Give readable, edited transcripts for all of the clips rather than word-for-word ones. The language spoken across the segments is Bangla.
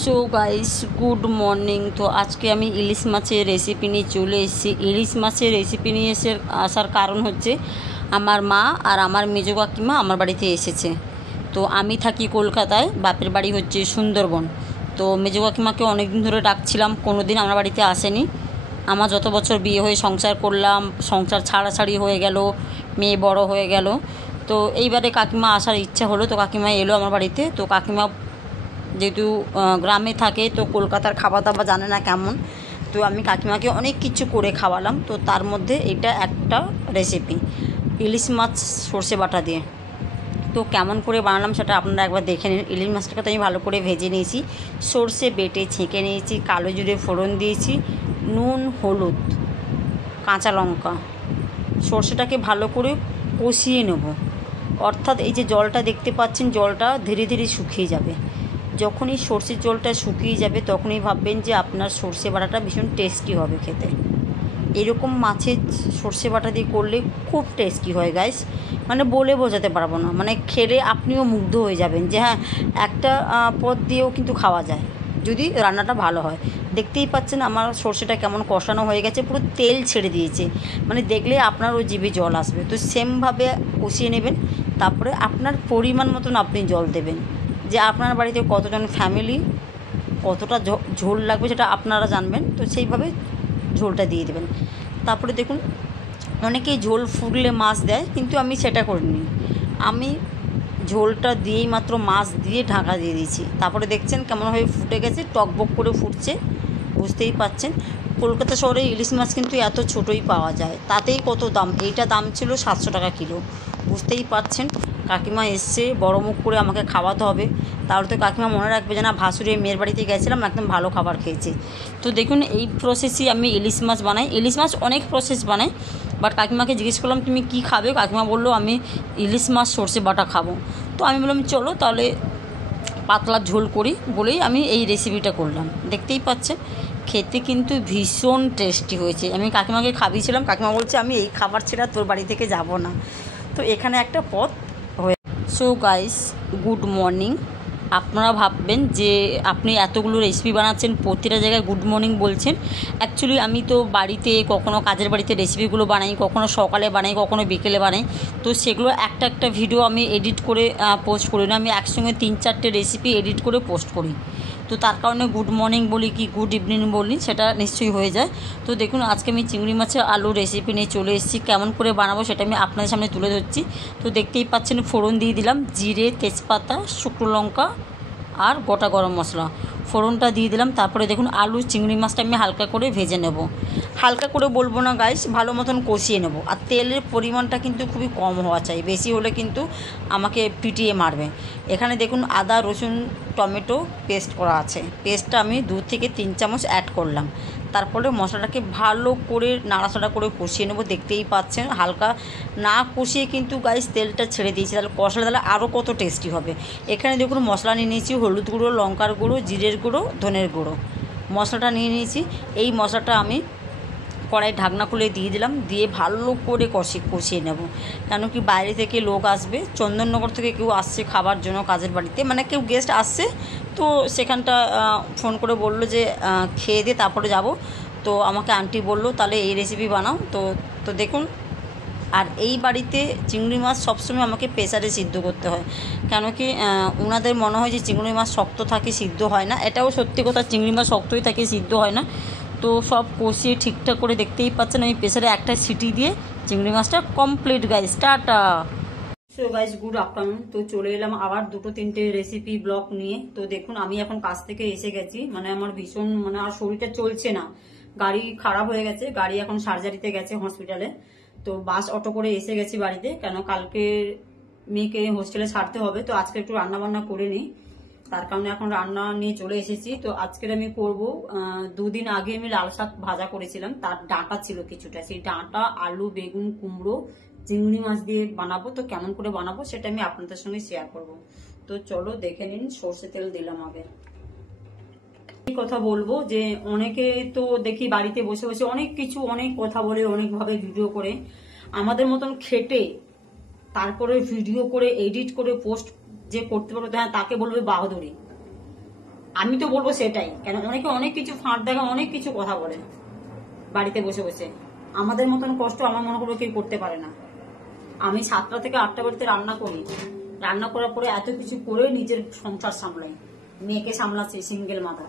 So guys good morning. তো আজকে আমি ইলিশ মাছের রেসিপি নিয়ে চলে এসেছি। ইলিশ মাছের রেসিপি নিয়ে আসার কারণ হচ্ছে আমার মা আর আমার মেজো কাকিমা আমার বাড়িতে এসেছে। তো আমি থাকি কলকাতায়, বাপের বাড়ি হচ্ছে সুন্দরবন। তো মেজো কাকিমাকে অনেক দিন ধরে ডাকছিলাম, কোনো দিন আমার বাড়িতে আসেনি। আমার যত বছর বিয়ে হয়ে সংসার করলাম, সংসার ছাড়াছাড়ি হয়ে গেল, মেয়ে বড় হয়ে গেল। তো এইবারে কাকিমা আসার ইচ্ছা হলো, তো কাকিমা এলো আমার বাড়িতে। তো কাকিমা যেহেতু গ্রামে থাকে, তো কলকাতার খাবার দাবার জানে না কেমন। তো আমি কাকিমাকে অনেক কিছু করে খাওয়ালাম। তো তার মধ্যে এটা একটা রেসিপি, ইলিশ মাছ সর্ষে বাটা দিয়ে। তো কেমন করে বানালাম সেটা আপনারা একবার দেখে নিন। ইলিশ মাছটাকে তো আমি ভালো করে ভেজে নিয়েছি, সর্ষে বেটে ছেঁকে নিয়েছি, কালো জিরে ফোড়ন দিয়েছি, নুন, হলুদ, কাঁচা লঙ্কা। সর্ষেটাকে ভালো করে কষিয়ে নেব, অর্থাৎ এই যে জলটা দেখতে পাচ্ছেন, জলটা ধীরে ধীরে শুকিয়ে যাবে। যখনই সর্ষের জলটা শুকিয়ে যাবে তখনই ভাববেন যে আপনার সর্ষে বাটাটা ভীষণ টেস্টি হবে খেতে। এরকম মাছের সর্ষে বাটা দিয়ে করলে খুব টেস্টি হয় গাইস, মানে বলে বোঝাতে পারবো না। মানে খেলে আপনিও মুগ্ধ হয়ে যাবেন যে হ্যাঁ, একটা পদ দিয়েও কিন্তু খাওয়া যায় যদি রান্নাটা ভালো হয়। দেখতেই পাচ্ছেন আমার সর্ষেটা কেমন কষানো হয়ে গেছে, পুরো তেল ছেড়ে দিয়েছে, মানে দেখলে আপনারও জিভে জল আসবে। তো সেমভাবে কষিয়ে নেবেন, তারপরে আপনার পরিমাণ মতন আপনি জল দেবেন, যে আপনার বাড়িতে কতজন ফ্যামিলি, কতটা ঝোল লাগবে সেটা আপনারা জানবেন। তো সেইভাবে ঝোলটা দিয়ে দেবেন। তারপরে দেখুন, অনেকেই ঝোল ফুটলে মাছ দেয়, কিন্তু আমি সেটা করিনি। আমি ঝোলটা দিয়েই মাত্র মাছ দিয়ে ঢাকা দিয়ে দিয়েছি। তারপরে দেখছেন কেমনভাবে ফুটে গেছে, টকবক করে ফুটছে, বুঝতেই পাচ্ছেন। কলকাতা শহরে ইলিশ মাছ কিন্তু এত ছোটোই পাওয়া যায়, তাতেই কত দাম। এইটা দাম ছিল 700 টাকা কিলো, বুঝতেই পাচ্ছেন। কাকিমা এসছে, বড় মুখ করে আমাকে খাওয়াতে হবে, তাহলে তো কাকিমা মনে রাখবে যে না, ভাসুরের মেয়ের বাড়িতে গেছিলাম, একদম ভালো খাবার খেয়েছি। তো দেখুন, এই প্রসেসই আমি ইলিশ মাছ বানাই। ইলিশ মাছ অনেক প্রসেস বানাই, বাট কাকিমাকে জিজ্ঞেস করলাম তুমি কি খাবে। কাকিমা বললো আমি ইলিশ মাছ সর্ষে বাটা খাবো। তো আমি বললাম চলো তাহলে পাতলা ঝোল করি, বলেই আমি এই রেসিপিটা করলাম। দেখতেই পাচ্ছেন খেতে কিন্তু ভীষণ টেস্টি হয়েছে। আমি কাকিমাকে খাবিয়েছিলাম, কাকিমা বলছে আমি এই খাবার ছেড়ে তোর বাড়ি থেকে যাব না। তো এখানে একটা পথ হয়ে। So guys good morning. আপনারা ভাববেন যে আপনি এতগুলো রেসিপি বানাচ্ছেন, প্রতিটা জায়গায় গুড মর্নিং বলছেন। অ্যাকচুয়ালি আমি তো বাড়িতে কখনও কাজের বাড়িতে রেসিপিগুলো বানাই, কখনও সকালে বানাই, কখনও বিকেলে বানাই। তো সেগুলো একটা একটা ভিডিও আমি এডিট করে পোস্ট করি না, আমি একসঙ্গে 3-4টে রেসিপি এডিট করে পোস্ট করি। তো তার কারণে গুড মর্নিং বলি কি গুড ইভিনিং বলি সেটা নিশ্চয়ই হয়ে যায়। তো দেখুন, আজকে আমি চিংড়ি মাছের আলু রেসিপি নিয়ে চলে এসেছি। কেমন করে বানাবো সেটা আমি আপনাদের সামনে তুলে ধরছি। তো দেখতেই পাচ্ছেন, ফোড়ন দিয়ে দিলাম জিরে, তেজপাতা, শুকনো লঙ্কা আর গোটা গরম মশলা, ফোড়নটা দিয়ে দিলাম। তারপরে দেখুন, আলু চিংড়ি মাছটা আমি হালকা করে ভেজে নেব। হালকা করে বলবো না গাইস, ভালো মতন কষিয়ে নেব। আর তেলের পরিমাণটা কিন্তু খুবই কম হওয়া চাই, বেশি হলে কিন্তু আমাকে পিটিয়ে মারবে। এখানে দেখুন আদা, রসুন, টমেটো পেস্ট করা আছে, পেস্টটা আমি 2 থেকে 3 চামচ অ্যাড করলাম। তারপরে মশলাটাকে ভালো করে নাড়াচাড়া করে কষিয়ে নেব। দেখতেই পাচ্ছেন হালকা না কষিয়ে কিন্তু গাইস তেলটা ছেড়ে দিয়েছি, তাহলে কষাটা তাহলে আরও কত টেস্টি হবে। এখানে দেখুন মশলা নিয়ে নিয়েছি, হলুদ গুঁড়ো, লঙ্কার গুঁড়ো, জিরের গুঁড়ো, ধনের গুঁড়ো, মশলাটা নিয়ে নিয়েছি। এই মশলাটা আমি কড়াই ঢাকনা খুলে দিয়ে দিলাম, দিয়ে ভালো করে কষিয়ে নেব। কেন কি বাইরে থেকে লোক আসবে, চন্দননগর থেকে কেউ আসছে খাবার জন্য কাজের বাড়িতে, মানে কেউ গেস্ট আসছে। তো সেখানটা ফোন করে বললো যে খেয়ে দিয়ে তারপরে যাব। তো আমাকে আন্টি বললো তাহলে এই রেসিপি বানাও। তো তো দেখুন, আর এই বাড়িতে চিংড়ি মাছ সবসময় আমাকে প্রেসারে সিদ্ধ করতে হয়, কেন কি ওনাদের মনে হয় যে চিংড়ি মাছ শক্ত থাকে, সিদ্ধ হয় না। এটাও সত্যি কথা, চিংড়ি মাছ শক্তই থাকে, সিদ্ধ হয় না। তো সব কষিয়ে ঠিকঠাক করে দেখতেই পাচ্ছেন আমি প্রেসারে একটা সিটি দিয়ে চিংড়ি মাছটা complete guys. Tata. So guys good afternoon. তো চলে এলাম আবার 2-3টে রেসিপি ব্লগ নিয়ে। তো দেখুন, আমি এখন কাজ থেকে এসে গেছি, মানে আমার ভীষণ মানে আর শরীরটা চলছে না, গাড়ি খারাপ হয়ে গেছে, গাড়ি এখন সার্জারিতে গেছে হসপিটালে। তো বাস অটো করে এসে গেছি বাড়িতে, কেন কালকে মেয়েকে হোস্টেলে ছাড়তে হবে। তো আজকে একটু রান্না বান্না করে নিই, তার কারণে এখন রান্না নিয়ে চলে এসেছি। তো আজকের আমি করব, 2 দিন আগে আমি লাল শাক ভাজা করেছিলাম, তার ডাঁটা ছিল কিছুটা, সেই ডাঁটা আলু, বেগুন, কুমড়ো, চিংড়ি মাছ দিয়ে বানাবো। তো কেমন করে বানাবো সেটা আমি আপনাদের সঙ্গে শেয়ার করব। তো চলো দেখে নিন। সর্ষে তেল দিলাম আগে। কথা বলবো যে অনেকে তো দেখি বাড়িতে বসে বসে অনেক কিছু, অনেক কথা বলে, অনেকভাবে ভিডিও করে, আমাদের মতন খেটে তারপরে ভিডিও করে এডিট করে পোস্ট যে করতে পারবে, হ্যাঁ তাকে বলবে বাহাদুরি। আমি তো বলবো সেটাই, কেন অনেকে অনেক কিছু ফাঁদ দেখা, অনেক কিছু কথা বলে বাড়িতে বসে বসে। আমাদের মতন কষ্ট আমার মনে করবো কেউ করতে পারে না। আমি 7টা থেকে 8টা বাড়িতে রান্না করি, রান্না করার পরে এত কিছু করে নিজের সংসার সামলাই, মেয়েকে সামলাচ্ছি সিঙ্গেল মাথা।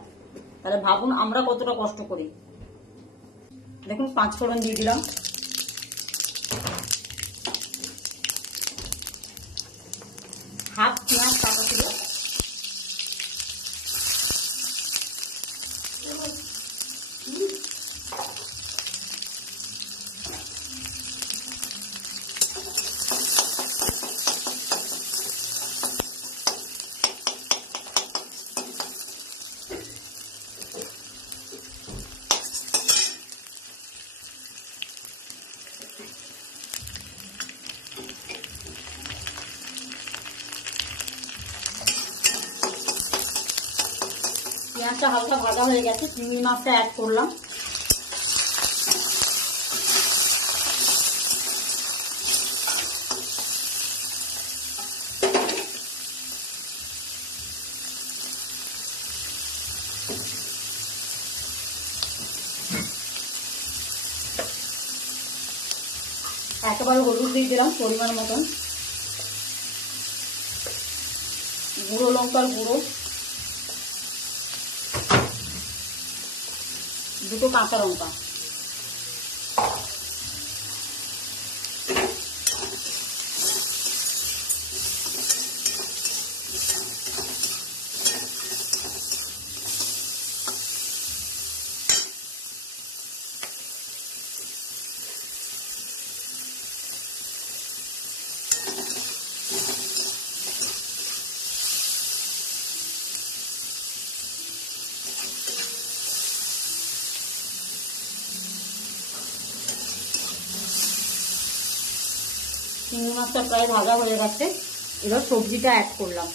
তাহলে ভাবুন আমরা কতটা কষ্ট করি। দেখুন 5 ফোড়ন দিয়ে দিলাম, হাফ পেঁয়াজ কাটা ছিল, পেঁয়াজটা হালকা ভাজা হয়ে গেছে, চিংড়ি মাছটা অ্যাড করলাম। একেবারে হলুদ দিয়ে দিলাম পরিমাণ মতন, গুঁড়ো লঙ্কার গুঁড়ো, 2 কাঁচা লঙ্কা, চিংড়ি মাছটা প্রায় ভাজা হয়ে গেছে। এবার সবজিটা অ্যাড করলাম।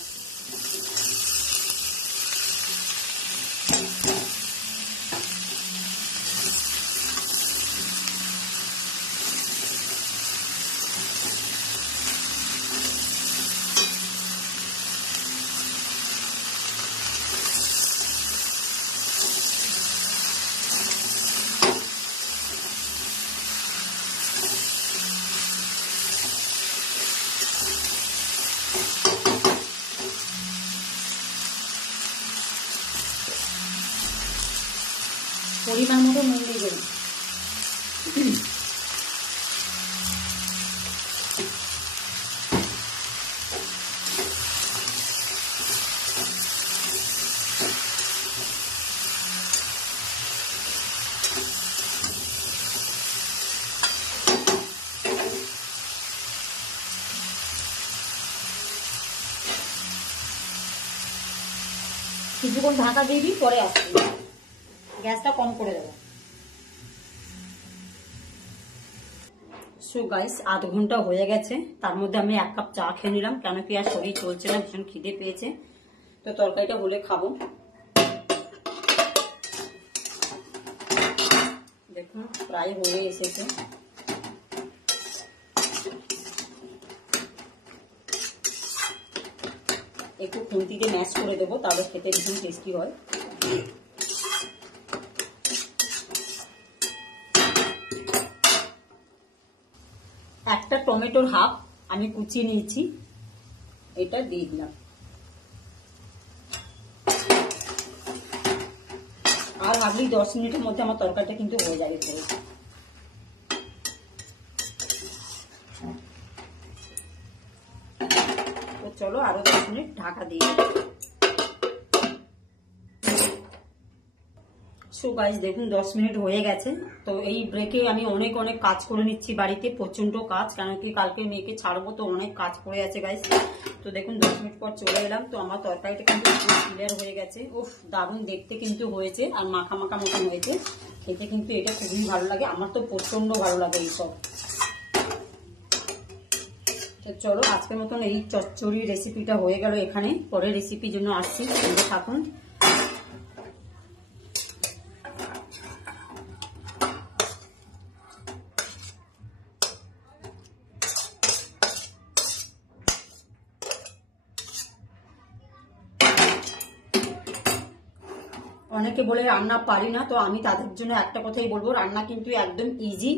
পরিমাণ মতো নুন দিয়ে দেবেন। কিছুক্ষণ ঢাকা দিবি, পরে আসবি, গ্যাসটা কম করে দেবো। সো গাইস, আধ ঘন্টা হয়ে গেছে, তার মধ্যে আমি 1 কাপ চা খেয়ে নিলাম, কেন কি আর শরীর চলছে না, ভীষণ খিদে পেয়েছে, তো তরকারিটা হলে খাবো। দেখুন প্রায় হয়ে এসেছে। একটু খুন্তিতে ম্যাশ করে দেবো, তাহলে খেতে ভীষণ টেস্টি হয়। একটা টমেটোর হাফ আমি কুচিয়ে নিয়েছি, এটা দিয়ে দিলাম। আর ভাবলি 10 মিনিটের মধ্যে আমার তরকারিটা কিন্তু হয়ে যাবে পুরো। তো চলো আরো 10 মিনিট ঢাকা দিয়ে। সো গাইস দেখুন 10 মিনিট হয়ে গেছে। তো এই ব্রেকে আমি অনেক কাজ করে নিচ্ছি বাড়িতে, প্রচন্ড কাজ, কেন কি কালকে মেয়েকে ছাড়বো, তো অনেক কাজ পড়ে আছে গাইস। তো দেখুন 10 মিনিট পর চলে এলাম, তো আমার তরকারিটা কিন্তু ক্লিয়ার হয়ে গেছে। উফ, দারুণ দেখতে কিন্তু হয়েছে, আর মাখা মাখা মতন হয়েছে, খেতে কিন্তু এটা খুবই ভালো লাগে, আমার তো প্রচন্ড ভালো লাগে এইসব। তো চলো আজকের মতন এই চচ্চড়ি রেসিপিটা হয়ে গেল এখানে, পরের রেসিপির জন্য আসছি, সঙ্গে থাকুন। অনেকে বলে রান্না পারি না, তো আমি তাদের জন্য একটা কথাই বলবো, রান্না কিন্তু একদম ইজি।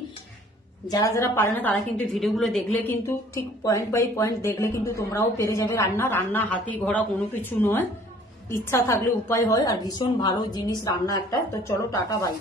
যারা যারা পারে না তারা কিন্তু ভিডিওগুলো দেখলে কিন্তু ঠিক পয়েন্ট বাই পয়েন্ট দেখলে কিন্তু তোমরাও পেরে যাবে রান্না। রান্না হাতে ঘোড়া কোনো কিছু নয়, ইচ্ছা থাকলে উপায় হয়, আর ভীষণ ভালো জিনিস রান্না একটা। তো চলো টাটা বাই।